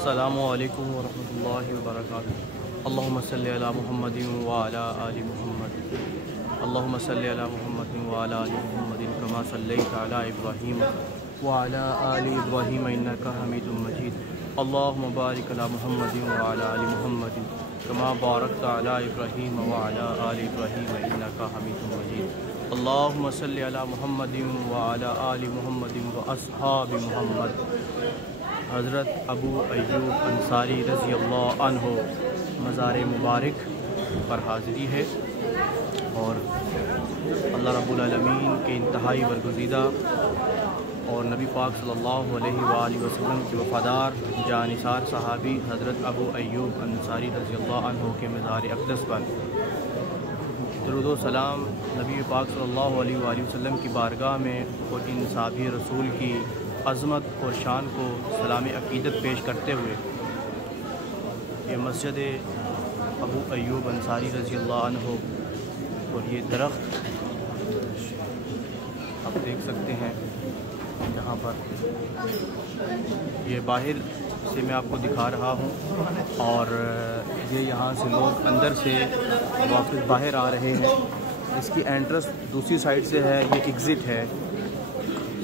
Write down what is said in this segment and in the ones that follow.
अस्सलामु अलैकुम वरहमतुल्लाहि वबरकातुहू। अल्लाहुम्मा सल्लि अला मुहम्मदिन व अला आलि मुहम्मद। अल्लाहुम्मा सल्लि अला मुहम्मदिन व अला आलि मुहम्मदिन कमा सल्लैता अला इब्राहीम व अला आलि इब्राहीम इन्नका हमीदुम मजीद। अल्लाहुम्मा बारिक अला मुहम्मदिन व अला आलि मुहम्मदिन कमा बारकता अला इब्राहीम व अला आलि इब्राहीम इन्नका हमीदुम मजीद। अल्लाहुम्मा सल्लि अला मुहम्मदिन व अला आलि मुहम्मदिन व अस्हाबि मुहम्मद। हज़रत अबू अय्यूब अंसारी रज़ी अल्लाह अन्हो मज़ार मुबारक पर हाज़िरी है और अल्लाह रब्बुल आलमीन के इंतहाई बरगुज़ीदा और नबी पाक सल्लल्लाहु अलैहि वसल्लम के वफ़ादार जानिसार सहाबी हज़रत अबू अय्यूब अंसारी रज़ी अल्लाह अन्हो के मज़ार अक़दस पर दरूद व सलाम नबी पाक सल्लल्लाहु अलैहि वसल्लम की बारगाह में और इन साहबी रसूल की अज़मत और शान को सलाम अक़ीदत पेश करते हुए ये मस्जिद अबू अय्यूब अंसारी रज़ी अल्लाह अन्हो और ये दरख्त आप देख सकते हैं यहाँ पर, ये बाहर से मैं आपको दिखा रहा हूँ और ये यहाँ से लोग अंदर से वापस बाहर आ रहे हैं। इसकी एंट्रेंस दूसरी साइड से है, ये एग्ज़िट है,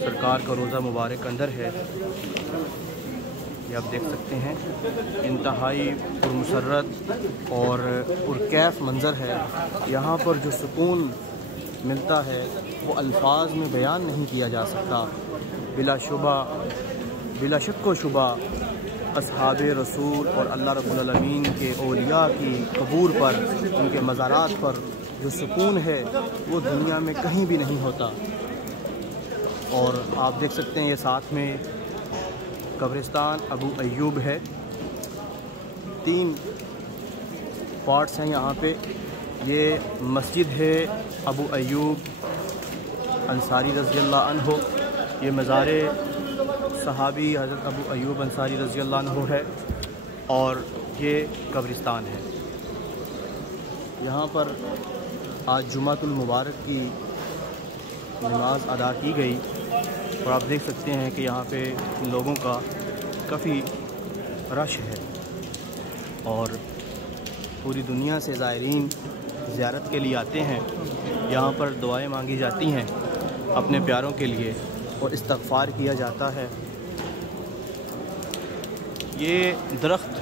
सरकार का रोज़ा मुबारक अंदर है। ये आप देख सकते हैं इंतहाई पुरमसरत और पुरकैफ मंज़र है। यहाँ पर जो सुकून मिलता है वो अल्फाज में बयान नहीं किया जा सकता। बिला शक व शुबा अस्हाब रसूल और अल्लाह रब्बुल आलमीन के औलिया की कबूर पर, उनके मज़ारात पर जो सुकून है वो दुनिया में कहीं भी नहीं होता। और आप देख सकते हैं ये साथ में कब्रिस्तान अबू अय्यूब है। 3 पार्ट्स हैं यहाँ पे। ये मस्जिद है अबू अय्यूब अंसारी रज़ी अल्लाह अन्हो, ये मज़ार सहाबी हज़रत अबू अय्यूब अंसारी रज़ी अल्लाह अन्हो है और ये कब्रिस्तान है। यहाँ पर आज जुमातुल मुबारक की नमाज अदा की गई और आप देख सकते हैं कि यहाँ पे लोगों का काफ़ी रश है और पूरी दुनिया से ज़ायरीन ज़ियारत के लिए आते हैं। यहाँ पर दुआएं मांगी जाती हैं अपने प्यारों के लिए और इस्तग़फ़ार किया जाता है। ये दरख्त